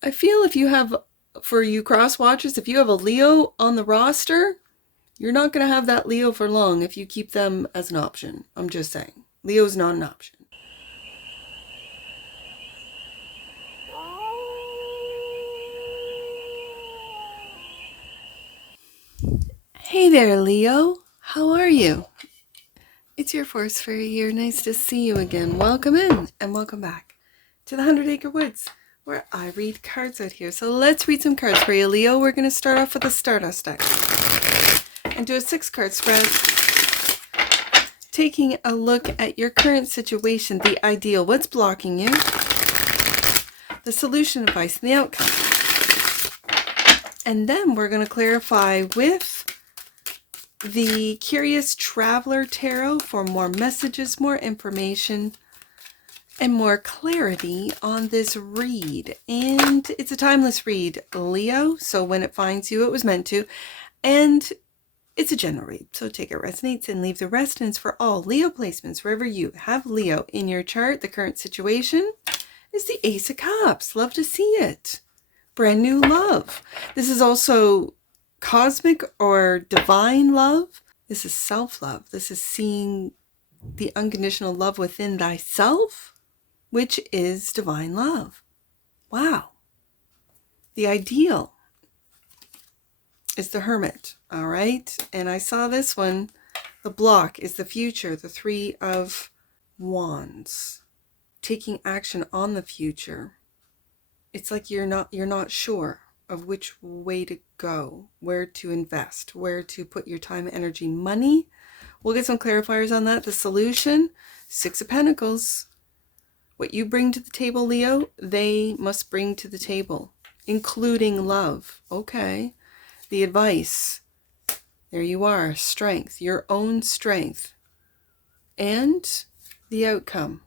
I feel if you have, for you cross watchers, if you have a Leo on the roster, you're not going to have that Leo for long if you keep them as an option. I'm just saying. Leo's not an option. Hey there, Leo. How are you? It's your Force Fairy here. Nice to see you again. Welcome in and welcome back to the 100 Acre Woods, where I read cards out here. So let's read some cards for you, Leo. We're going to start off with the Stardust deck and do a 6-card spread, taking a look at your current situation, the ideal, what's blocking you, the solution advice, and the outcome. And then we're going to clarify with the Curious Traveler Tarot for more messages, more information, and more clarity on this read. And it's a timeless read, Leo, so when it finds you, it was meant to. And it's a general read, so take it resonates and leave the rest. And it's for all Leo placements. Wherever you have Leo in your chart, the current situation is the Ace of Cups. Love to see it. Brand new love. This is also cosmic or divine love. This is self-love. This is seeing the unconditional love within thyself, which is divine love. Wow. The ideal is the Hermit. All right. And I saw this one. The block is the future, the 3 of Wands. Taking action on the future. It's like you're not sure of which way to go, where to invest, where to put your time, energy, money. We'll get some clarifiers on that. The solution, 6 of Pentacles. What you bring to the table, Leo, they must bring to the table, including love. Okay. The advice, there you are, strength, your own strength. And the outcome,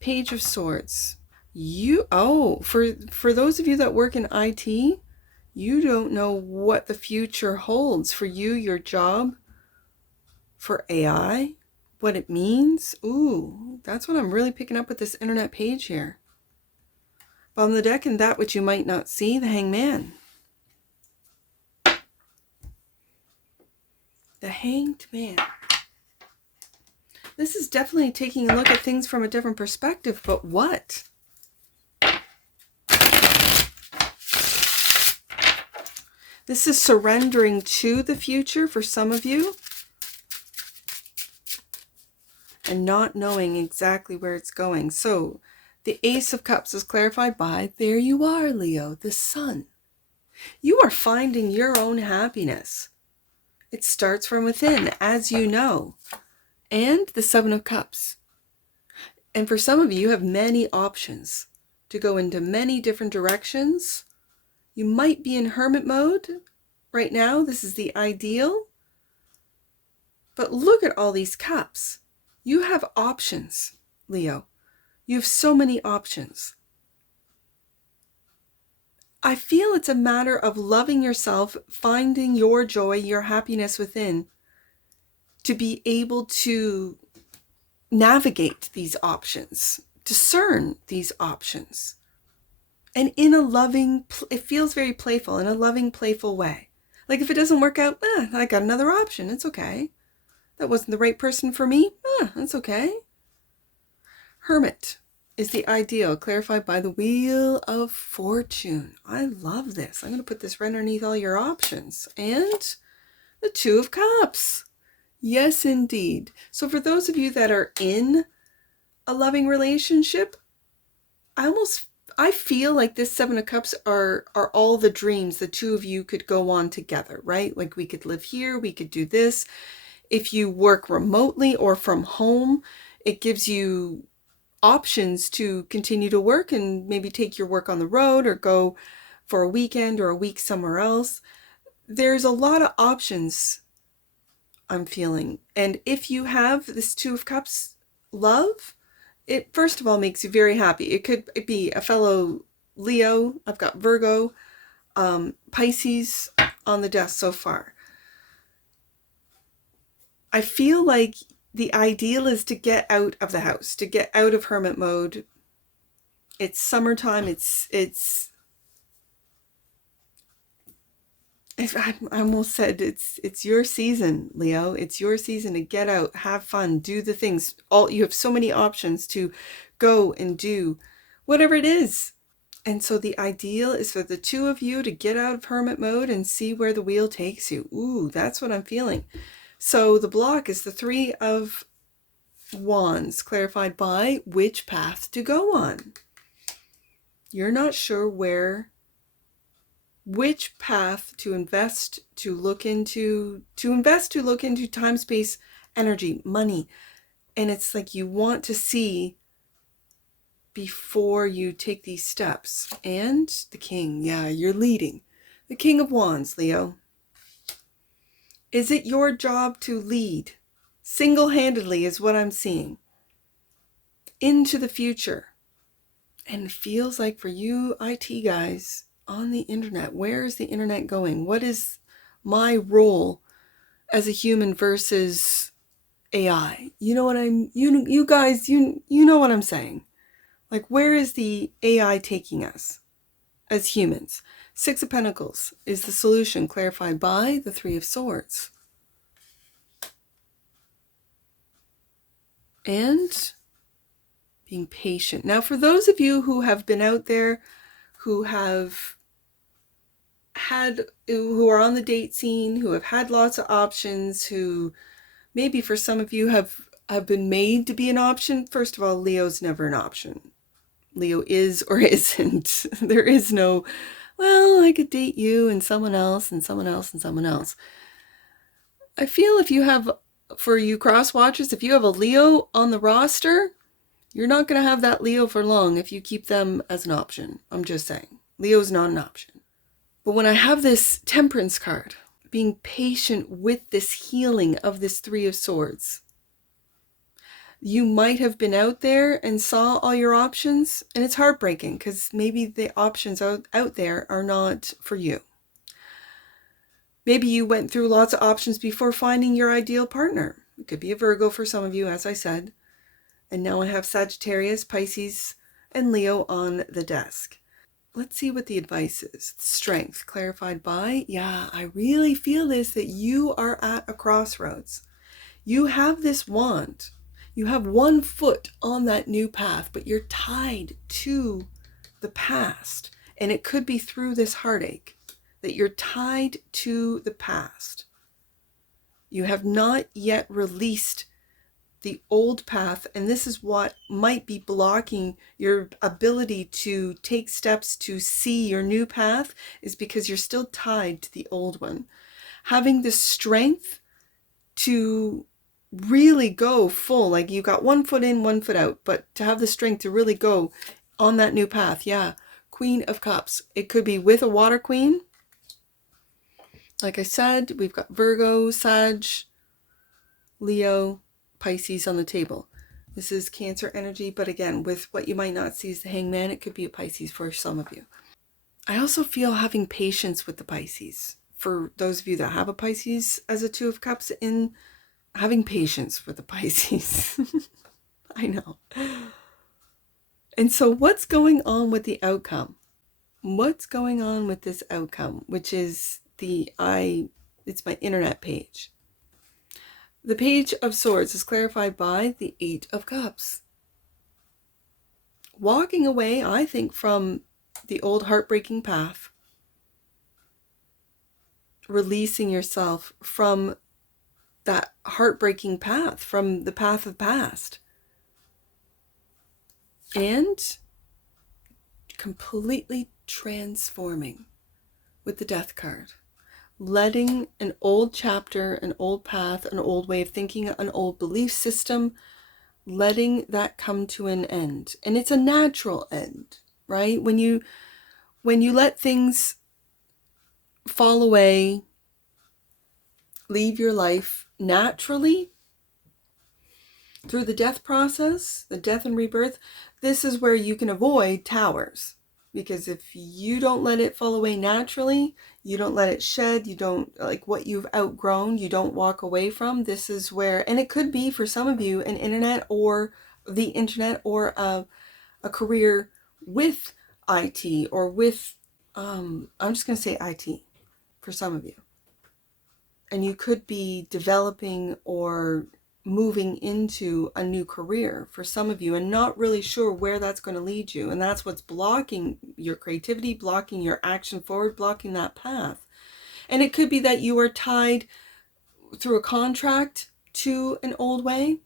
Page of Swords. For those of you that work in IT, you don't know what the future holds for you, your job, for AI, what it means. Ooh, that's what I'm really picking up with this internet page here. Bottom of the deck, and that which you might not see, the Hangman. The Hanged Man. This is definitely taking a look at things from a different perspective, but what? This is surrendering to the future for some of you and not knowing exactly where it's going. So the Ace of Cups is clarified by, there you are, Leo, the Sun. You are finding your own happiness. It starts from within, as you know. And the 7 of Cups. And for some of you, you have many options to go into many different directions. You might be in hermit mode right now. This is the ideal. But look at all these cups. You have options, Leo. You have so many options. I feel it's a matter of loving yourself, finding your joy, your happiness within, to be able to navigate these options, discern these options. And in a loving, it feels very playful, in a loving, playful way. Like if it doesn't work out, I got another option. It's okay. That wasn't the right person for me. That's okay. Hermit is the ideal, clarified by the Wheel of Fortune. I love this. I'm going to put this right underneath all your options. And the 2 of Cups. Yes, indeed. So for those of you that are in a loving relationship, I feel like this 7 of Cups are all the dreams the 2 of you could go on together, right? Like we could live here, we could do this. If you work remotely or from home, it gives you options to continue to work and maybe take your work on the road or go for a weekend or a week somewhere else. There's a lot of options I'm feeling. And if you have this 2 of Cups love, it first of all makes you very happy. It could be a fellow Leo. I've got Virgo, Pisces on the desk so far. I feel like the ideal is to get out of the house, to get out of hermit mode It's summertime. I almost said it's your season, Leo. It's your season to get out, have fun, do the things. You have so many options to go and do whatever it is. And so the ideal is for the two of you to get out of hermit mode and see where the wheel takes you. Ooh, that's what I'm feeling. So the block is the Three of Wands, clarified by which path to go on. You're not sure which path to invest, to look into time, space, energy, money. And it's like you want to see before you take these steps. And the King, yeah, you're leading. The King of Wands, Leo. Is it your job to lead? Single-handedly is what I'm seeing. Into the future. And it feels like for you IT guys on the internet, where is the internet going? What is my role as a human versus AI? You know what you guys, you know what I'm saying. Like, where is the AI taking us as humans? Six of Pentacles is the solution, clarified by the Three of Swords. And being patient. Now, for those of you who have been out there, who are on the date scene, who have had lots of options, who maybe for some of you have been made to be an option. First of all, Leo's never an option. Leo is or isn't. There is no, well, I could date you and someone else and someone else and someone else. I feel if you have, for you cross watchers, if you have a Leo on the roster, you're not going to have that Leo for long if you keep them as an option. I'm just saying. Leo's not an option. But when I have this Temperance card, being patient with this healing of this Three of Swords, you might have been out there and saw all your options, and it's heartbreaking because maybe the options out there are not for you. Maybe you went through lots of options before finding your ideal partner. It could be a Virgo for some of you, as I said. And now I have Sagittarius, Pisces, and Leo on the desk. Let's see what the advice is. Strength, clarified by, yeah, I really feel this, that you are at a crossroads. You have this wand. You have one foot on that new path, but you're tied to the past. And it could be through this heartache that you're tied to the past. You have not yet released the old path, and this is what might be blocking your ability to take steps to see your new path, is because you're still tied to the old one. Having the strength to really go full, like you got one foot in, one foot out, but to have the strength to really go on that new path. Yeah, Queen of Cups. It could be with a water queen. Like I said, we've got Virgo, Sag, Leo, Pisces on the table. This is Cancer energy, but again, with what you might not see as the Hangman, it could be a Pisces for some of you. I also feel having patience with the Pisces. For those of you that have a Pisces as a Two of Cups, in having patience with the Pisces. I know. And so what's going on with the outcome? What's going on with this outcome, which is it's my internet page. The Page of Swords is clarified by the Eight of Cups. Walking away, I think, from the old heartbreaking path. Releasing yourself from that heartbreaking path, from the path of past. And completely transforming with the Death card. Letting an old chapter, an old path, an old way of thinking, an old belief system, letting that come to an end. And it's a natural end, right? When you let things fall away, leave your life naturally through the death process, the death and rebirth, this is where you can avoid towers. Because if you don't let it fall away naturally, you don't let it shed, you don't, like what you've outgrown, you don't walk away from, this is where, and it could be for some of you, the internet or a career with IT or with, I'm just going to say IT for some of you. And you could be developing or moving into a new career for some of you and not really sure where that's going to lead you. And that's what's blocking your creativity, blocking your action forward, blocking that path. And it could be that you are tied through a contract to an old way.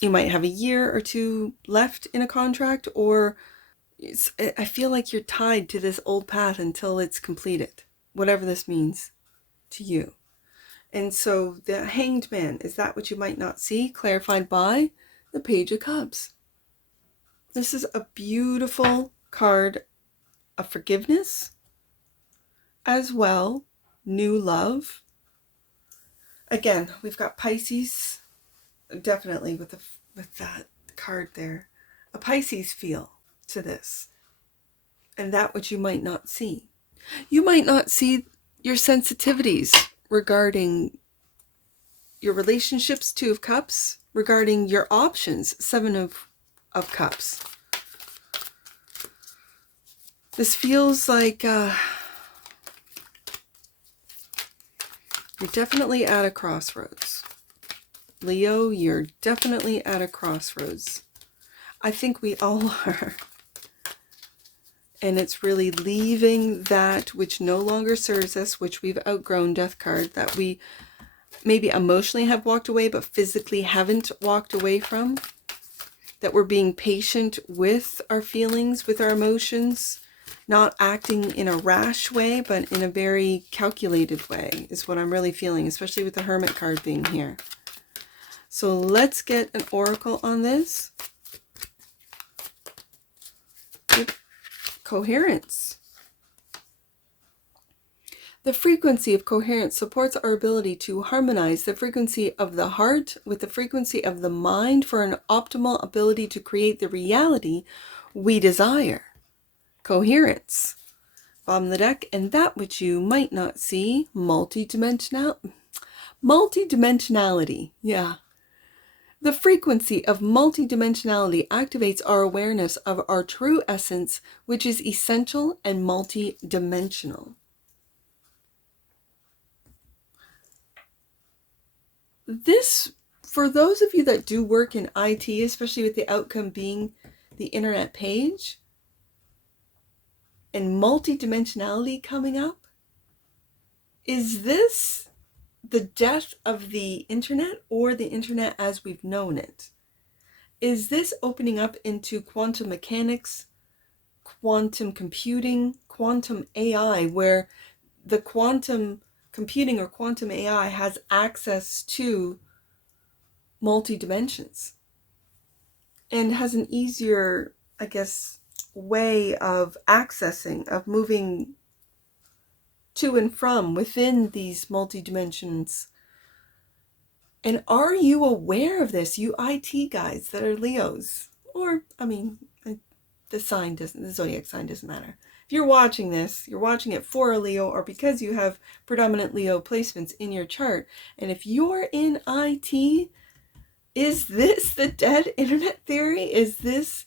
You might have a year or two left in a contract, or I feel like you're tied to this old path until it's completed, whatever this means to you. And so the Hanged Man, is that what you might not see? Clarified by the Page of Cups. This is a beautiful card of forgiveness, as well, new love. Again, we've got Pisces, definitely with that card there. A Pisces feel to this. And that which you might not see. You might not see your sensitivities regarding your relationships, 2 of Cups, regarding your options, 7 of Cups. This feels like you're definitely at a crossroads. Leo, you're definitely at a crossroads. I think we all are. And it's really leaving that which no longer serves us, which we've outgrown, Death card, that we maybe emotionally have walked away, but physically haven't walked away from. That we're being patient with our feelings, with our emotions, not acting in a rash way, but in a very calculated way is what I'm really feeling, especially with the Hermit card being here. So let's get an oracle on this. Coherence. The frequency of coherence supports our ability to harmonize the frequency of the heart with the frequency of the mind for an optimal ability to create the reality we desire. Coherence. Bottom of the deck, and that which you might not see, multidimensionality. Yeah. The frequency of multidimensionality activates our awareness of our true essence, which is essential and multidimensional. This, for those of you that do work in IT, especially with the outcome being the internet page, and multidimensionality coming up, is this the death of the internet or the internet as we've known it? Is this opening up into quantum mechanics, quantum computing, quantum AI, where the quantum computing or quantum AI has access to multi-dimensions and has an easier, I guess, way of accessing, of moving to and from within these multi-dimensions? And are you aware of this, you IT guys that are Leos? Or, I mean, the zodiac sign doesn't matter. If you're watching this, you're watching it for a Leo or because you have predominant Leo placements in your chart. And if you're in IT, is this the dead internet theory? Is this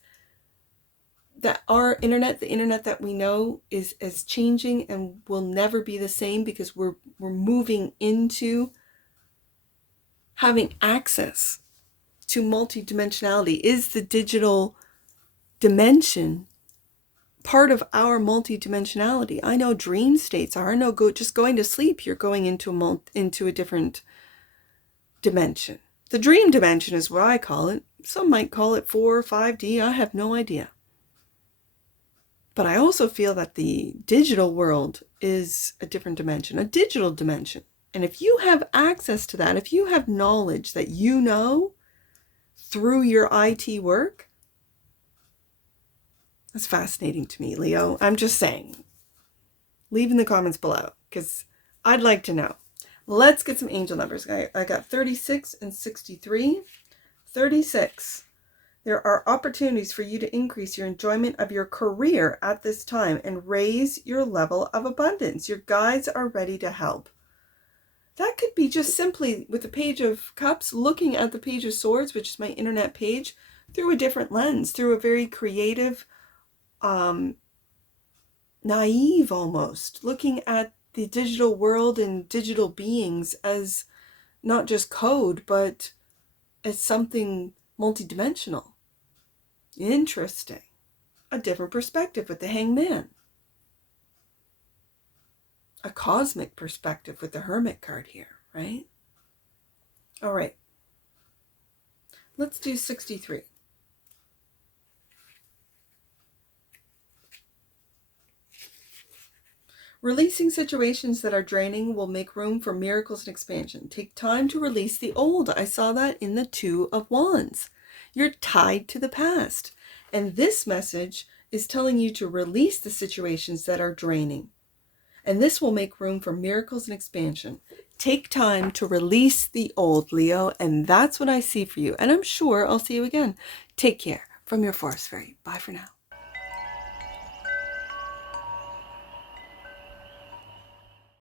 that our internet, the internet that we know, is changing and will never be the same because we're moving into having access to multidimensionality? Is the digital dimension part of our multidimensionality? I know dream states are. I know just going to sleep, you're going into a different dimension. The dream dimension is what I call it. Some might call it 4 or 5D. I have no idea. But I also feel that the digital world is a different dimension, a digital dimension. And if you have access to that, if you have knowledge that you know through your IT work, that's fascinating to me, Leo. I'm just saying. Leave in the comments below because I'd like to know. Let's get some angel numbers. I got 36 and 63. 36. There are opportunities for you to increase your enjoyment of your career at this time and raise your level of abundance. Your guides are ready to help. That could be just simply with the Page of Cups, looking at the Page of Swords, which is my internet page, through a different lens, through a very creative, naive almost, looking at the digital world and digital beings as not just code, but as something multidimensional. Interesting. A different perspective with the Hangman. A cosmic perspective with the Hermit card here, right? All right. Let's do 63. Releasing situations that are draining will make room for miracles and expansion. Take time to release the old. I saw that in the Two of Wands. You're tied to the past. And this message is telling you to release the situations that are draining. And this will make room for miracles and expansion. Take time to release the old, Leo. And that's what I see for you. And I'm sure I'll see you again. Take care. From your Forest Fairy. Bye for now.